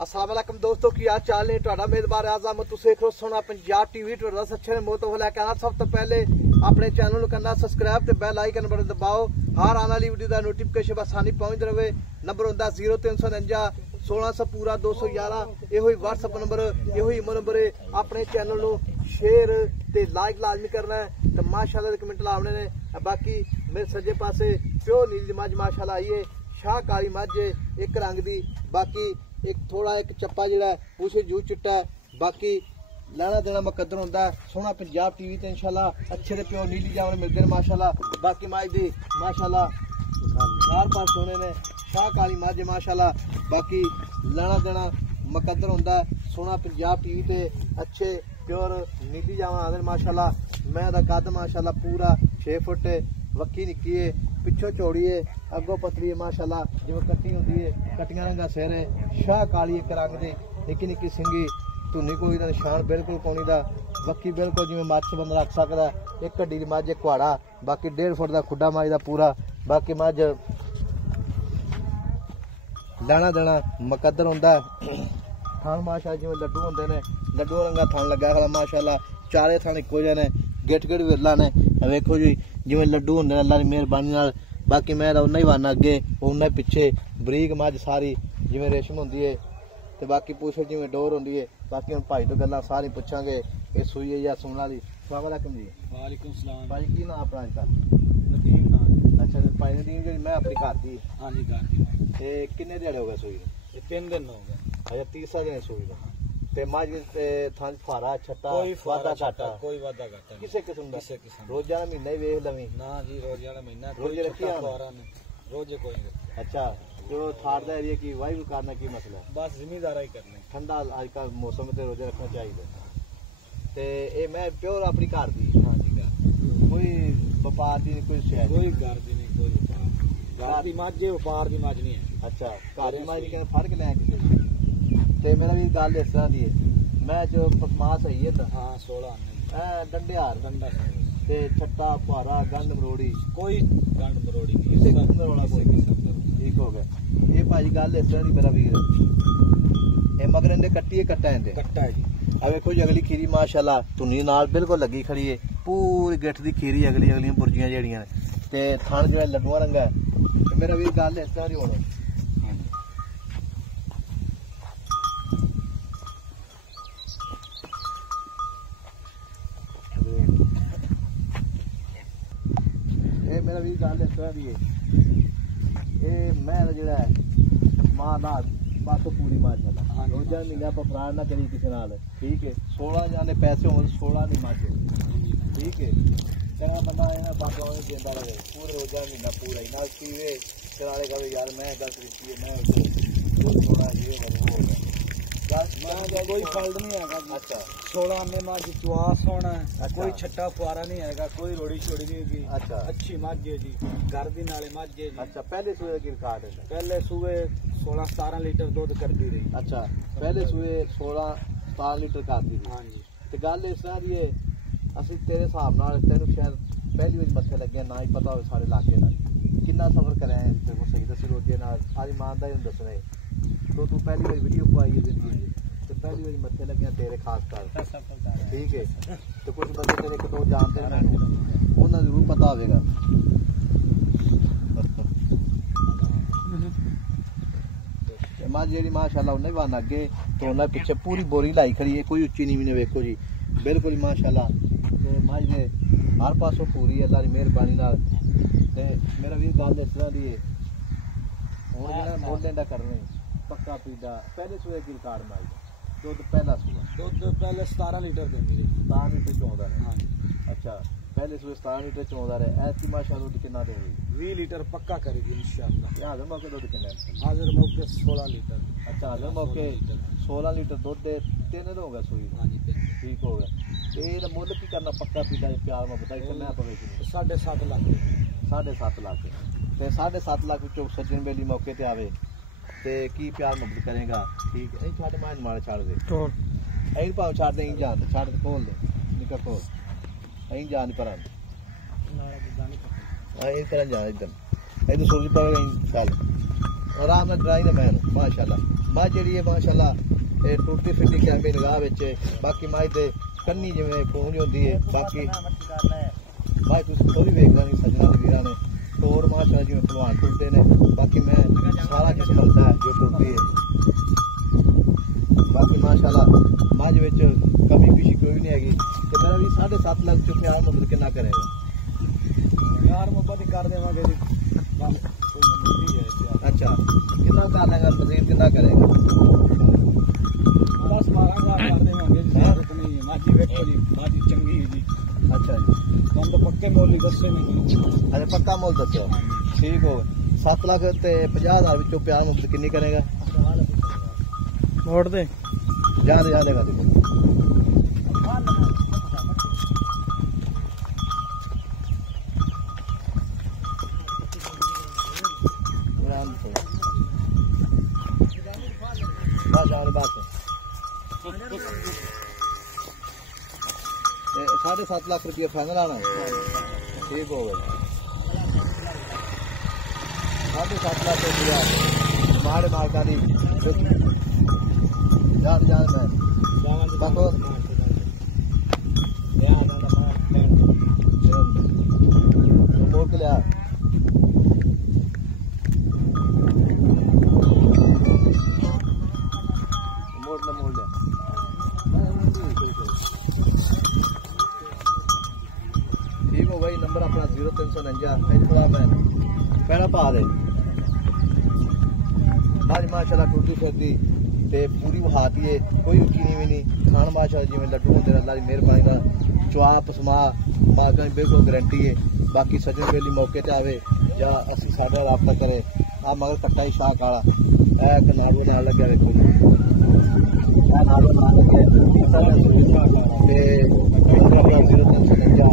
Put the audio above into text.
अस्सलाम वालेकुम दोस्तों की हाल चाल ने ਤੁਹਾਡਾ ਮੇਜ਼ਬਾਨ ਆਜ਼ਮ ਤੁਸੀਂ ਦੇਖ ਰਹੇ ਹੋ ਸੋਹਣਾ ਪੰਜਾਬ ਟੀਵੀ ਤੁਹਾਡਾ ਸੱਚੇ ਮੋਹ ਤੋਂ ਲੈ ਕੇ ਆਣਾ ਸਭ ਤੋਂ ਪਹਿਲੇ ਆਪਣੇ ਚੈਨਲ ਨੂੰ ਕਰਨਾ ਸਬਸਕ੍ਰਾਈਬ ਤੇ ਬੈਲ ਆਈਕਨ ਬਟਨ ਦਬਾਓ ਹਰ ਆਉਣ ਵਾਲੀ ਵੀਡੀਓ ਦਾ ਨੋਟੀਫਿਕੇਸ਼ਨ ਆਸਾਨੀ ਪਹੁੰਚ ਰਹੇ ਨੰਬਰ ਹੁੰਦਾ 0349 1600 पूरा 211 ਇਹੋ ਹੀ WhatsApp ਨੰਬਰ ਇਹੋ ਹੀ ਨੰਬਰ ਆਪਣੇ ਚੈਨਲ ਨੂੰ शेयर ते लाइक लाजमी करना है तो माशाल्लाह कमेंट लाने ने बाकी मेरे सज्जे पासे प्योर नीली मझ माशाल्लाह आई है शाह काली मझ एक रंग दी बाकी एक थोड़ा एक चप्पा जिहड़ा पूछे जू चिट्टा है बाकी लेना देना मुकद्दर होंदा सोहना पंजाब टीवी ते इंशाल्लाह अच्छे ते प्योर नीली जावन मिलदे ने माशाल्लाह बाकी मझ दी माशाल्लाह चार पांच सोने ने शाह काली मझ माशाल्लाह बाकी लेना देना मुकद्दर होंदा सोहना पंजाब टीवी ते अच्छे प्योर नीली जावा आदर माशाल्लाह मैं दा कद माशाल्लाह पूरा 6 फुट वक्की निक्की है पिछो चौड़ी है अगो पतली है माशाल्लाह जिवें कट्टी होंदी है कट्टियां रंगा सिर है शाह काली एक रंग दे निक्की निक्की सिंगी धुनी कोई दा निशान बिल्कुल कोनी दा वक्की बिल्कुल जिवें मੱਝ बंदा रख सकदा एक हड्डी दी मੱਝ एक कुहाड़ा बाकी 1.5 फुट दा खुड्डा मੱਝ दा पूरा बाकी मੱਝ लेना देना मुकद्दर होंदा थान माशाल्लाह जिवें लड्डू होंदे ने लड्डू रंगा थान लगा खड़ा माशाल्लाह चारे थान इक्को जिहे ने गिट गिट विरला ने वेखो जी जिवें लड्डू होंदे अल्लाह दी मेहरबानी नाल बाकी मैं उन्ना ही वाना अगे उन्ना ही पिछे बरीक मੱਝ सारी जिवें रेशम होंदी है ते बाकी पूछो जिवें डोर होंदी है बाकी हुण भाई तो गल्लां सारी पुछांगे ये सूई है या सूण वाली अस्सलाम वालेकुम जी वालेकुम सलाम भाई की नाम अपना अजकल नदीम नाम अच्छा भाई नदीम जी मैं अपनी घर दी हां जी घर दी ते किन्ने दिहाड़े हो गए सूई ये 3 दिन हो गए अच्छा तीसरा दिन सूई दा ते मੱਝ ते थान फारा छट्टा कोई वादा घाटा कोई वादा घाटा किसे किस्म दा किसे किस्म रोजाना महीना ही वेख लवी ना जी रोजाना महीना रोजे रखी आ रोजे कोई नहीं अच्छा जो थार दा एरिया की वाई भी करना की मसला है बस जिम्मेदारा ही करने ठंडा आजकल मौसम ते रोजे रखना चाहिए ते ए मैं प्योर अपनी घर दी हां जी घर कोई व्यापार दी कोई शय कोई घर दी नहीं कोई घर दी मੱਝ व्यापार दी मੱਝ नहीं है अच्छा घर दी मੱਝ कहने फड़ के ले किसे ते मेरा भी गल इस तरह दी है मैं जो मां सही है तो हां 16 ए डंडे हार डंडा ते छट्टा पारा गंड मरोड़ी कोई गंड मरोड़ी नहीं किसे किस्म दा रोला कोई ठीक हो गया ये भाजी गल इस तरह दी मेरा वीर ए मगर इंदे कट्टी है कट्टा इंदे कट्टा है जी आ देखो जी अगली खीरी माशाल्लाह धुनी नाल बिल्कुल लगी खड़ी है पूरी गिट्ठ दी खीरी अगली अगली बुर्जियां जेड़ियां ने ते थान जो लड्डूआ रंगा है मेरा वीर गल इस तरह दी होनी मेरा भी गल इस तरह दी है ये मैं जेड़ा है मां दा बस पूरी माशाल्लाह रोजा महीना आप फरार ना करी किसी नाल ठीक है 16 जाने पैसे हों 16 नहीं मੱਝ ठीक है चंगा बंदा है बाबा देंदा रहे पूरे रोजा महीना पूरा ही ना पीवे कराले कहे यार मैं गल की मैं थोड़ा ये हो गया कोई फल्ड नहीं है अच्छा 16 में मੱਝ चुआस होना अच्छा। कोई छट्टा फुआरा नहीं है कोई रोड़ी छोड़ी नहीं होगी अच्छा अच्छी मੱਝ है जी घर दी नाले मੱਝ है जी अच्छा पहले सूए की रिकॉर्ड है पहले सुबह 16-17 लीटर दूध करती रही अच्छा पहले सूए 16-17 लीटर करती थी हाँ जी ते गल इस तरह दी है असि तेरे हिसाब नाल तेनू शायद पहली बार मत्थे लगे ना ही पता हो सारे इलाके का कितना सफर करे तेरे को सही दसी रोजे नाल आज ईमानदारी दसने तो तू पहली बार वीडियो को आई है जिंदगी तो पहली बार मत्थे लगे तेरे खास कर ठीक है तो कुछ बंदे तेरे को तो जानते हैं उन्हें जरूर पता होगा मੱਝ ਜਿਹੜੀ माशाल्लाह उन्हें वान अगे तो उन्हें पिछे पूरी बोरी लाई खड़ी है कोई उच्ची नीवी ने वेखो जी बिल्कुल माशाल्लाह ते मੱਝ ने हर पासों पूरी अल्लाह की मेहरबानी नाल ते मेरा भी गल इस तरह दी है हुण जेड़ा मोल लेंदा करने पक्का पीदा पहले सूए की रिकॉर्ड मੱਝ दूध पहला सूआ दूध पहले 17 लीटर देती रही 17 लीटर चौंदा रहे हाँ जी अच्छा पहले सूए 17 लीटर चौंदा रहे ऐसी माशाल्लाह दूध कितना दे रही 20 लीटर पक्का करेगी इंशाल्लाह हाजिर मौके दूध कितना हाजिर मौके 16 लीटर अच्छा हाजिर मौके 16 लीटर दूध दे 3 दिन हो गए सूई हाँ जी ठीक हो गया ये मुल की करना पक्का पीता प्यार में बताई कितना पवे 7.5 लाख 7.5 लाख ते 7.5 लाख विचों सज्जन बेली मौके ते आवे ते की प्यार मोहब्बत करेगा ठीक है छाड़ मां मार छाड़ दे छोड़ ऐ पाव छाड़ दे जान छाड़ दे खोल दे निका खोल ऐ जान पर ऐ तरह जान इधर ऐ तो सोच पावे चल आराम नाल ड्राई ना मैन माशाल्लाह मां जेहड़ी है माशाल्लाह ए टूटी फिरती कैंपी निगाह विच बाकी मां दे कन्नी जिवें पूंछ होंदी है बाकी मां तुसीं कोई वेखदा नहीं सजना दे वीरां ने तोर माशाल्लाह जिवें भगवान टूटते ने बाकी मैं सारा जिस्म बनता है जो टूटती है बाकी माशाल्लाह मां विच कमी पीछी कोई नहीं हैगी ते मेरा भी 7.5 लाख च प्यार मुहब्बत कितना करेगा यार मोहब्बत ही कर देवांगे जी कोई नंबर नहीं है अच्छा कितना कर लेगा मजीद कितना करेगा 10-12 हज़ार कर देवांगे जी ज़रूरत नहीं है माजी वेखो जी माजी चंगी है जी अच्छा जी तुम तो पक्के मोल ही दसे नहीं अरे पक्का मोल दसो ठीक हो 7 लाख ते 50,000 विचों प्यार मुहब्बत कितनी करेगा मोड़ दे जा देगा बात 7.5 लाख रुपया फाइनल आना ठीक हो गया 7.5 लाख रुपया माड़े मारकारी जान मैं बाको मोड़ के लिया ठीक हो भाई नंबर अपना 0349 पहला पा दे आज माशाल्लाह टूटी फिरती ते पूरी वहाती है कोई उची नीवी नहीं खान माशाल्लाह जिवें लड्डू होंदे अल्लाह दी मेहरबानी नाल चुआप समा बाकी बिल्कुल गारंटी है बाकी सजन बेली मौके ते आवे या असी साडा राबता करे आ मगर कट्टा ही शाह काला ए कनाडो नाल लग्या देखो नाल लग्या ते नंबर अपना 0349